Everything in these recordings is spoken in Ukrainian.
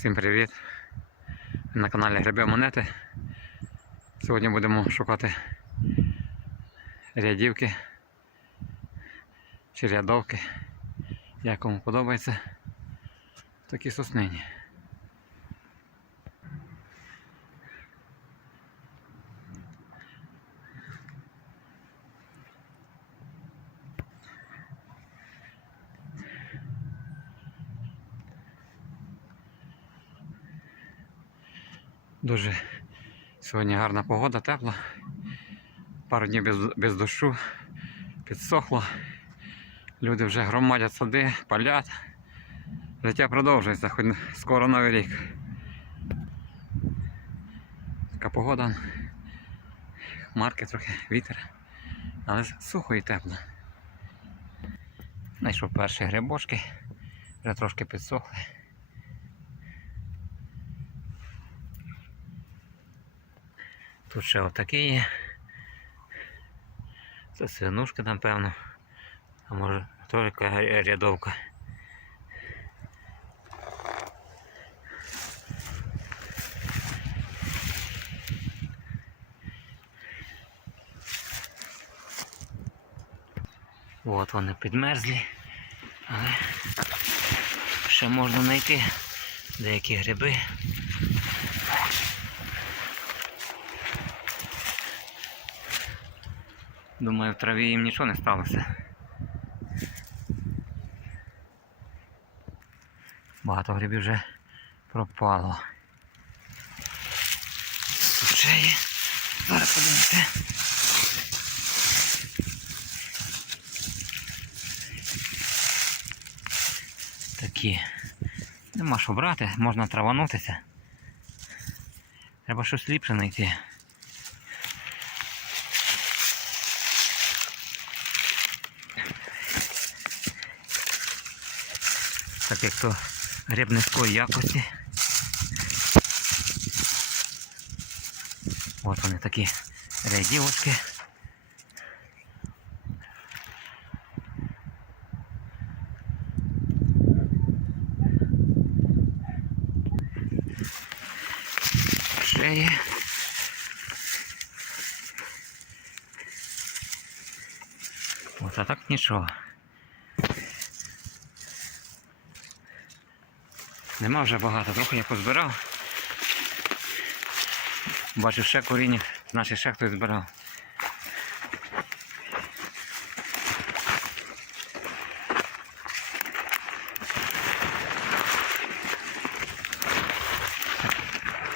Всім привіт! На каналі Гриби Монети. Сьогодні будемо шукати рядівки чи рядовки. Як кому подобається. Такі соснині. Дуже сьогодні гарна погода, тепла. Пару днів без, без дощу, підсохло. Люди вже громадять сади, палять. Життя продовжується, хоч скоро новий рік. Така погода. Хмарки трохи, вітер. Але сухо і тепло. Знайшов перші грибочки, вже трошки підсохли. Тут ще отакий є. Це свинушка, напевно. А може ря- рядовка. От вони підмерзлі, але ще можна знайти деякі гриби. Думаю, в траві їм нічого не сталося. Багато грибів вже пропало. Тут ще є. Зараз подивимося. Такі. Нема що брати, можна траванутися. Треба щось ліпше знайти. так як то гриб низької якості. От вони такі рядівочки. Ще є. От а так нічого. Нема вже багато, трохи я позбирав. Бачу ще коріння, значить ще хтось збирав.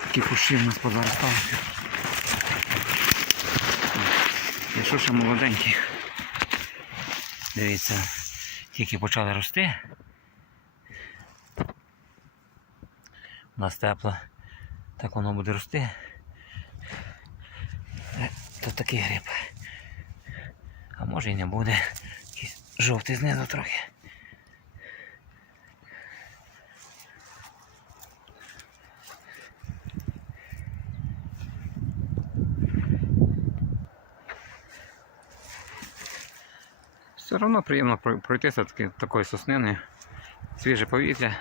Такі кущі в нас позаросталися. Якщо ще молоденькі. Дивіться, тільки почали рости. У нас тепло, так воно буде рости. Е, Тут такий гриб. А може і не буде. Якийсь жовтий знизу трохи. Все одно приємно пройтися таки, такою сосниною. Свіже повітря.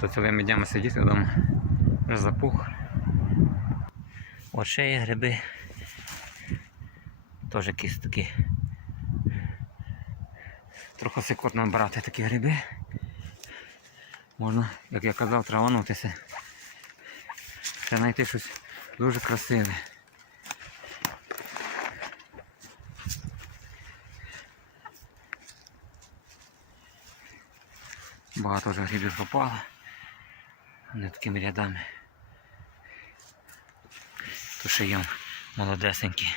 То цілими днями сидіти вдома. Запух. От ще є гриби. Теж якісь такі. Трохи секундно брати такі гриби. Можна, як я казав, траванутися. Ще знайти щось дуже красиве. Багато вже грибів попало. Вони такими рядами. Тут ще є молодесенькі.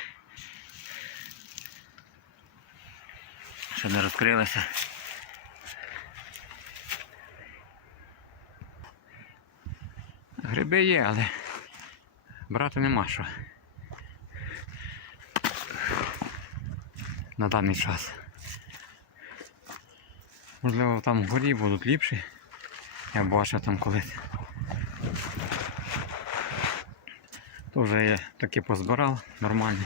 Ще не розкрилися. Гриби є, але брати нема що. На даний час. Можливо, там вгорі будуть ліпші. Я бачив там колись. Уже я таки позбирав нормально.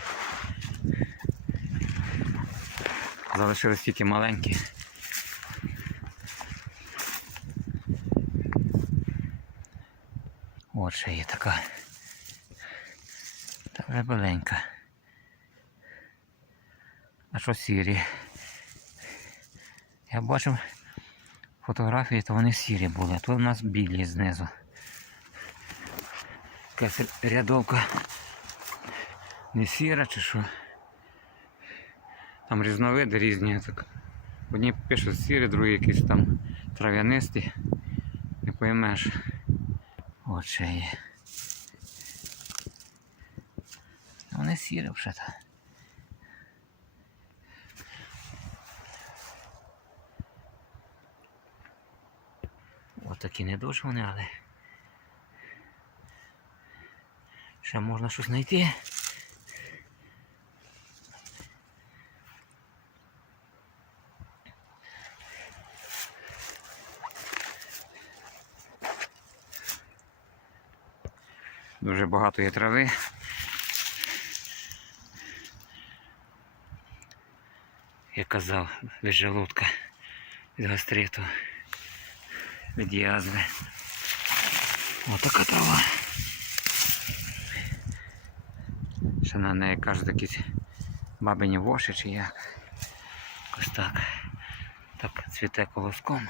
Залишились тільки маленькі. От ще є така. Та беленька. А що сірі? Я бачив фотографії, то вони сірі були, а тут у нас білі знизу. Якась рядовка не сіра чи що. Там різновиди різні. Так. Одні пишуть сірі, другі якісь там трав'янисті. Не поймеш. От є. Вони сірі вже то. От такі не дуже вони, але. Ще можна щось знайти. Дуже багато є трави. Як казав, від желудка, від гастриту, від язви. Отака трава. Ще на неї кажуть якісь бабині воші чи як. Ось так. Так цвіте колоском.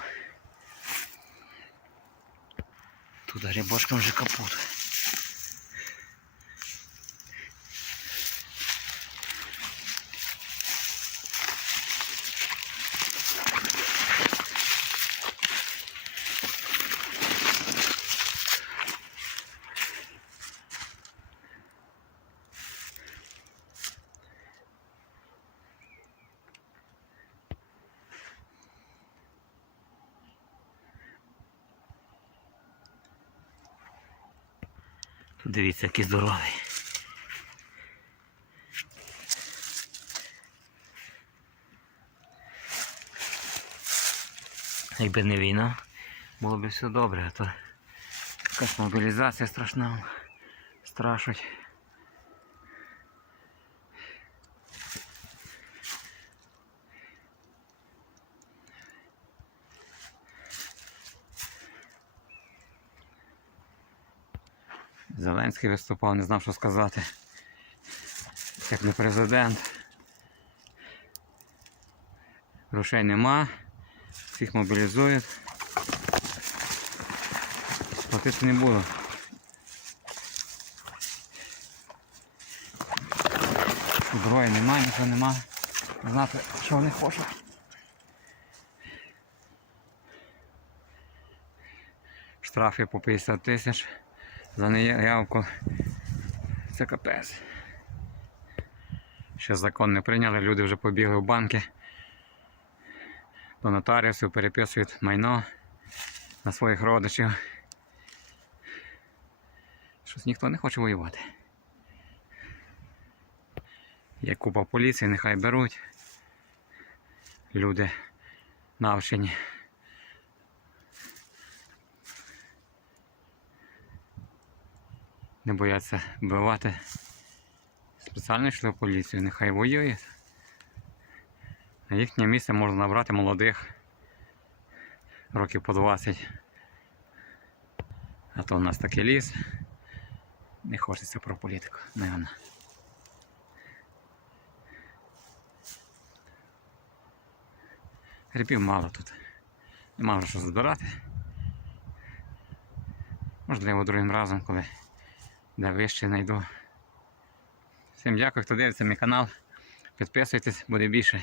Тут грибочком вже капут. Дивіться, який здоровий. Якби не війна, було б все добре, а то якась мобілізація страшна. Страшуть. Зеленський виступав, не знав, що сказати. Як не президент. Грошей нема, всіх мобілізують. Платити не буду. Зброї нема, нічого нема. Не Знати, що вони хочуть. Штрафи по 50 тисяч за неявку. Це капець. Ще закон не прийняли, люди вже побігли в банки. До нотаріусів переписують майно на своїх родичів. Щось ніхто не хоче воювати. Є купа поліції, нехай беруть. Люди навчені. Не бояться вбивати. Спеціально йшли в поліцію, нехай воюють. На їхнє місце можна набрати молодих років по 20. А то у нас такий ліс. Не хочеться про політику, наверное. Грибів мало тут. Нема вже що збирати. Можливо, другим разом, коли де вище знайду. Всім дякую, хто дивиться мій канал. Підписуйтесь, буде більше.